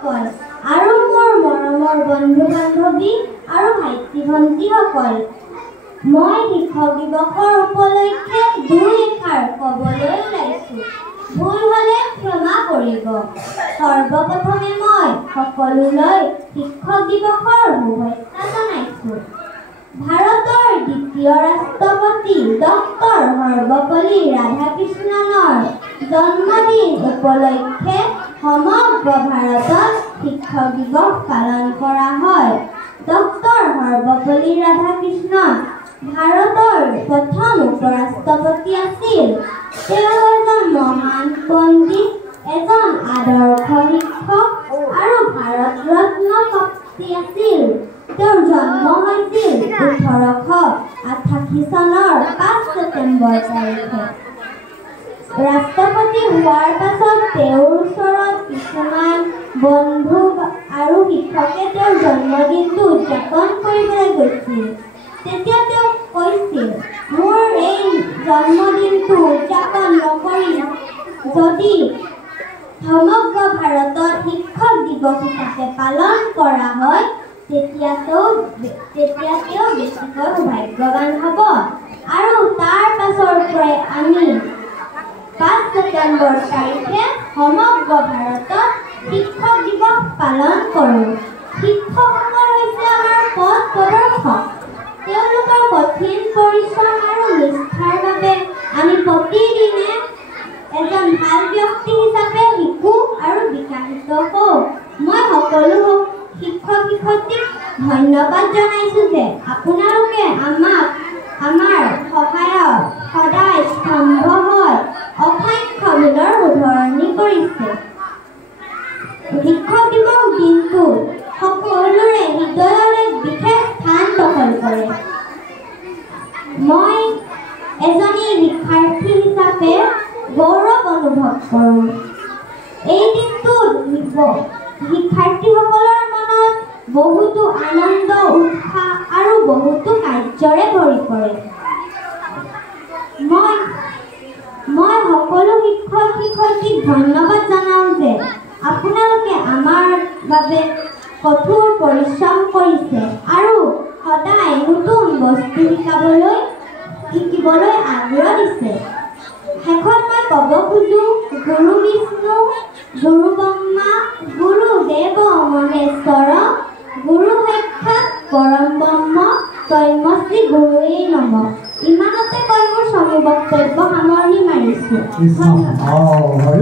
আৰু মোৰ মৰমৰ বন্ধু বান্ধৱী আৰু ভাইটি ভণ্টিসকল, মই শিক্ষক দিৱসৰ উপলক্ষে দুই এষাৰ ক'বলৈ ওলাইছোঁ। ভুল হ'লে ক্ষমা কৰিব। সৰ্বপ্ৰথমে মই সকলোলৈ শিক্ষক দিৱসৰ শুভেচ্ছা জনাইছোঁ। ভাৰতৰ দ্বিতীয় ৰাষ্ট্ৰপতি ডক্টৰ সৰ্বপল্লী ৰাধাকৃষ্ণনৰ জন্মদিন উপলক্ষে সমগ্ৰ ভাৰতত শিক্ষক দিৱস পালন কৰা হয়। ডক্টৰ সৰ্বপল্লী ৰাধাকৃষ্ণন ভাৰতৰ প্ৰথম উপৰাষ্ট্ৰপতি আছিল। তেওঁ এজন মহান পণ্ডিত, এজন আদৰ্শ শিক্ষক আৰু ভাৰত ৰত্ন প্ৰাপ্তি আছিল। তেওঁৰ জন্ম হৈছিল 1888 চনৰ 5 ছেপ্টেম্বৰ তাৰিখে। ৰাষ্ট্ৰপতি হোৱাৰ পাছত তেওঁৰ ওচৰত কিছুমান বন্ধু আৰু শিক্ষকে তেওঁৰ জন্মদিনটো উদযাপন কৰিবলৈ গৈছিল। তেতিয়া তেওঁ কৈছিল, মোৰ এই জন্মদিনটো উদযাপন নকৰি যদি সমগ্ৰ ভাৰতত শিক্ষক দিৱস হিচাপে পালন কৰা হয়, তেতিয়া তেওঁ বেছিকৈ সৌভাগ্যৱান হ'ব। আৰু তাৰ পাছৰ পৰাই আমি 5 ছেপ্টেম্বৰ তাৰিখে সমগ্ৰ ভাৰতত শিক্ষক দিৱস পালন কৰোঁ। শিক্ষকসকল হৈছে আমাৰ পথ প্ৰদৰ্শক। তেওঁলোকৰ কঠিন পৰিশ্ৰম আৰু নিষ্ঠাৰ বাবে আমি প্ৰতিদিনে এজন ভাল ব্যক্তি হিচাপে শিকোঁ আৰু বিকাশিত হওঁ। মই সকলো শিক্ষক শিক্ষয়িত্ৰীক ধন্যবাদ জনাইছোঁ যে আপোনালোকে আমাৰ সহায়ত সদায় স্তম্ভ হৈ অসংখ্য ভুলৰ শুধৰণি কৰিছে। শিক্ষক দিৱস দিনটো সকলোৰে হৃদয়ত এক বিশেষ স্থান দখল কৰে। মই এজনী শিক্ষাৰ্থী হিচাপে গৌৰৱ অনুভৱ কৰোঁ। এই দিনটোত শিক্ষাৰ্থীসকলৰ মনত বহুতো আনন্দ, উৎসাহ আৰু বহুতো কাৰ্যৰে ভৰি পৰে। মই সকলো শিক্ষক শিক্ষয়িত্ৰীক ধন্যবাদ জনাওঁ যে আপোনালোকে আমাৰ বাবে কঠোৰ পৰিশ্ৰম কৰিছে আৰু সদায় নতুন বস্তু শিকিবলৈ আগ্ৰহ দিছে। শেষত মই ক'ব খোজোঁ, গুৰু বিষ্ণু, গুৰু ব্ৰহ্মা, গুৰু দেৱ মহেশ্বৰ, গুৰু সাক্ষাৎ পৰম ব্ৰহ্ম, তস্मै গুৰুৱে নমঃ। ইমানতে কৈ মোৰ চমু বক্তব্য সামৰণি মাৰিছোঁ।